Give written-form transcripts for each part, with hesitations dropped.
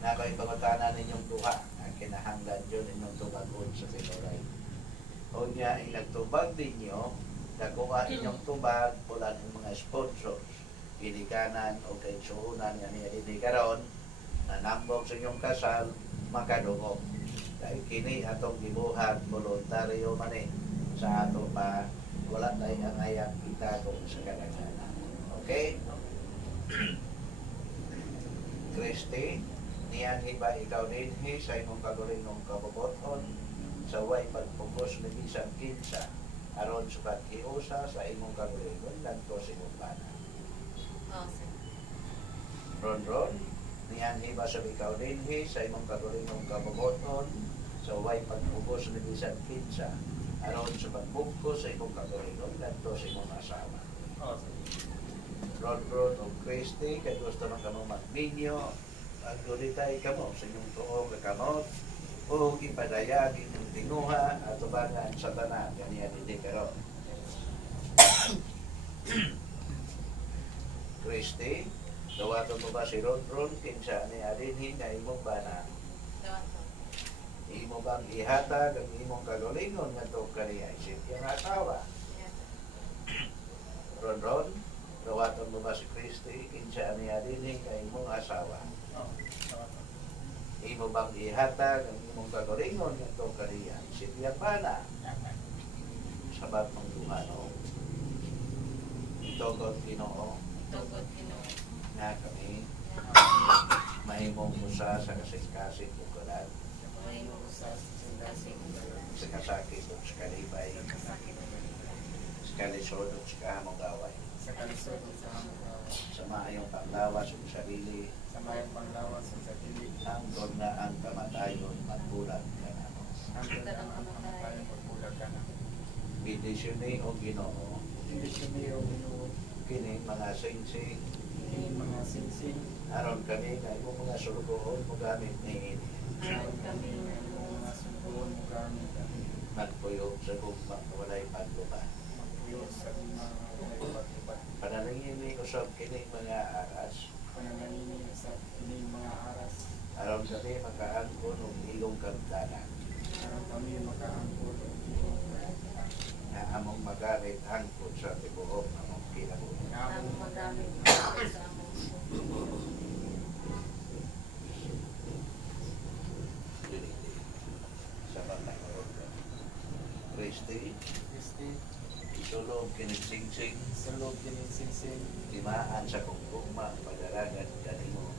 na kayo pangutanan ninyong duha ang kinahanglan yun inyong tubagon sa Pinoy. O niya, inagtubag ninyo, nakuha inyong tubag ulan ng mga sponsors, ilikanan o kay suunan nga niya ilikaron, na nambog sa inyong kasal, makadungog. Dahil kini atong gibuhat voluntaryo man sa ato pa, wala na ang ayang kita kung sa kadaghanan. Okay? Christy, niyan iba ikaw din sa imong kagalinong kabuboton sa way pagpugos na bisang kinsa aron sukat iusa sa imong kagalingon ngadto sa imong bana. Ron, niyan iba sa ikaw din sa imong kagalinong kabuboton sa way pagpugos na bisang kinsa aron sa pagpugos sa imong kagalingon ngadto sa imong asawa. Ron o Christy, kay gusto man kamo magminyo, agulitay kamo sa inyong tuong kakamot, o ipadayag inyong tinguha at tubangan sa tanan, ganyan hindi karon. Christy, dawaton mo ba si Ron, kinsa ni Adinhi na imong bana? Imo bang ihatag ang imong kagalingon nga ito kaniya isip yung asawa? Ron, dawaton mo ba si Christy, kinsa ni Adinhi na imong asawa? Imo bang ihatag ang imong kagalingon nga ito kaniya isip yung bana? Sabat mong duha, no? Itogot Ginoo. Nga kami, mahimong usa sa kasing-kasing bukulan. Sa kasakit o sa kalibay. Sa kalisod o sa kahamong gaway. Sa maayong panglawas o sarili. Hangtod na ang kamatayon magbulag ka na. Bidisyon o Ginoo. Kini mga singsing. Aron kami na imong mga sulugoon mo gamit ni ini. Magpuyog sa gugma walay pagluba. Panalangin ni usab kini mga aras. Aron kami makaangkon og ilong kamtanan. Na among magamit angkon sa tibuok among kinabuhi. Sa pagkaroon ka. Christy, isulog kinisingsing, timaan sa kugma pag-alagat kanimo.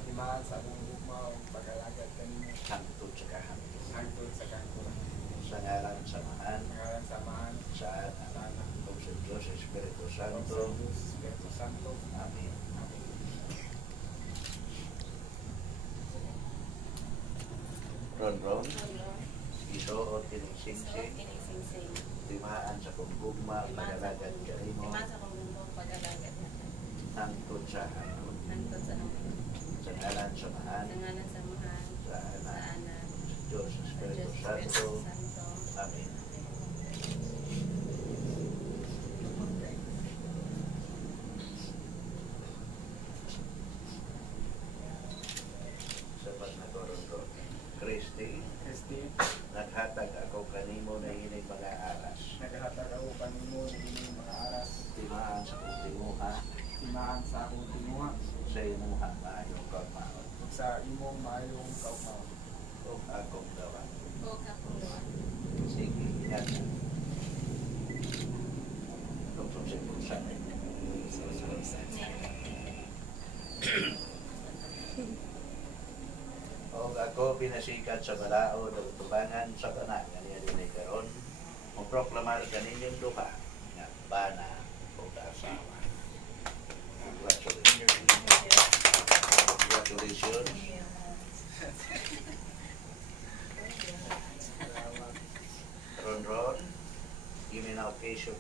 Hangtod sa kahangtod. Sa ngalan samahan, sa anak, o sa Diyos, Espiritu Santo. Amen. Ron, isuot kinisingsing, timaan sa kugma pag-alagat kanimo. Hangtod sa hangtod. Sa ngalan samahan, sa anak, Diyos, Espiritu Santo. Amen. Sapat na koron. Christy, naghatag ako kanimo na ining mga aras. Timaan sa kong tinguha. Sa imuha maayong kaugmaon. O akong dawan. Sige, yan. Tungtong sa pulsan. O ako pinasikat sa balao ng tubangan sa tanan nga niya din ay karon. Magproklamar kaninyong duha nga bana o asawa. Congratulations. Ron, give me an occasion.